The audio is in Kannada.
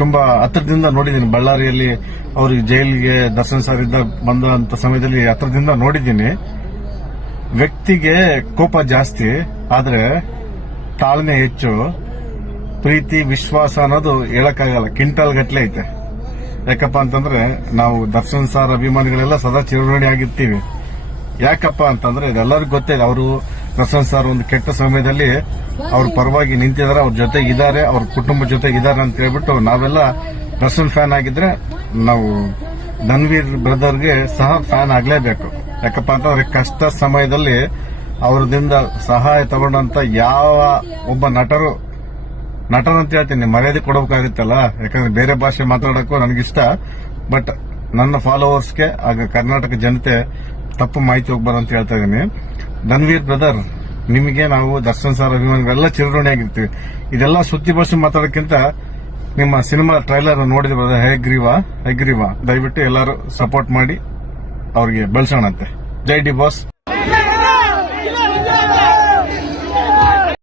ತುಂಬಾ ಹತ್ರದಿಂದ ನೋಡಿದ್ದೀನಿ. ಬಳ್ಳಾರಿಯಲ್ಲಿ ಅವರು ಜೈಲಿಗೆ ದರ್ಶನ್ ಸರ್ ಇದ್ದ ಬಂದಂತ ಸಮಯದಲ್ಲಿ ಹತ್ರದಿಂದ ನೋಡಿದ್ದೀನಿ. ವ್ಯಕ್ತಿಗೆ ಕೋಪ ಜಾಸ್ತಿ, ಆದ್ರೆ ತಾಳ್ಮೆ ಹೆಚ್ಚು. ಪ್ರೀತಿ ವಿಶ್ವಾಸ ಅನ್ನೋದು ಹೇಳಕ್ಕಾಗಲ್ಲ, ಕ್ವಿಂಟಲ್ ಗಟ್ಲೆ ಐತೆ. ಯಾಕಪ್ಪ ಅಂತಂದ್ರೆ ನಾವು ದರ್ಶನ್ ಸರ್ ಅಭಿಮಾನಿಗಳೆಲ್ಲ ಸದಾ ಚಿರಋಣಿ ಆಗಿರ್ತೀವಿ. ಯಾಕಪ್ಪ ಅಂತಂದ್ರೆ ಇದೆಲ್ಲರಿಗೂ ಗೊತ್ತಿದೆ. ಅವರು ದರ್ಶನ್ ಸರ್ ಒಂದು ಕೆಟ್ಟ ಸಮಯದಲ್ಲಿ ಅವ್ರ ಪರವಾಗಿ ನಿಂತಿದ್ದಾರೆ, ಅವ್ರ ಜೊತೆ ಇದ್ದಾರೆ, ಅವ್ರ ಕುಟುಂಬ ಜೊತೆ ಇದ್ದಾರೆ ಅಂತ ಹೇಳ್ಬಿಟ್ಟು ನಾವೆಲ್ಲ ದರ್ಶನ್ ಫ್ಯಾನ್ ಆಗಿದ್ರೆ ನಾವು ಧನ್ವೀರ್ ಬ್ರದರ್ಗೆ ಸಹ ಫ್ಯಾನ್ ಆಗ್ಲೇಬೇಕು. ಯಾಕಪ್ಪ ಅಂತಂದ್ರೆ ಕಷ್ಟ ಸಮಯದಲ್ಲಿ ಅವ್ರದಿಂದ ಸಹಾಯ ತಗೊಂಡಂತ ಯಾವ ಒಬ್ಬ ನಟರು ಅಂತ ಹೇಳ್ತೀನಿ, ಮರ್ಯಾದೆ ಕೊಡಬೇಕಾಗುತ್ತಲ್ಲ. ಯಾಕಂದ್ರೆ ಬೇರೆ ಭಾಷೆ ಮಾತಾಡೋಕ್ಕೂ ನನಗಿಷ್ಟ, ಬಟ್ ನನ್ನ ಫಾಲೋವರ್ಸ್ಗೆ ಆಗ ಕರ್ನಾಟಕ ಜನತೆ ತಪ್ಪು ಮಾಹಿತಿ ಹೋಗ್ಬಾರ ಅಂತ ಹೇಳ್ತಾ ಇದ್ದೀನಿ. ಧನ್ವೀರ್ ಬ್ರದರ್, ನಿಮಗೆ ನಾವು ದರ್ಶನ್ ಸರ್ ಅಭಿಮಾನಿಗಳೆಲ್ಲ ಚಿರಋಣಿ ಆಗಿರ್ತೀವಿ. ಇದೆಲ್ಲ ಸುದ್ದಿ ಭಾಷೆ ಮಾತಾಡೋಕ್ಕಿಂತ ನಿಮ್ಮ ಸಿನಿಮಾ ಟ್ರೈಲರ್ ನೋಡಿದ ಬ್ರದರ್, ಹೈಗ್ರೀವ ದಯವಿಟ್ಟು ಎಲ್ಲರೂ ಸಪೋರ್ಟ್ ಮಾಡಿ ಅವ್ರಿಗೆ ಬೆಳೆಸೋಣಂತೆ. ಜೈ ಡಿ ಬಾಸ್.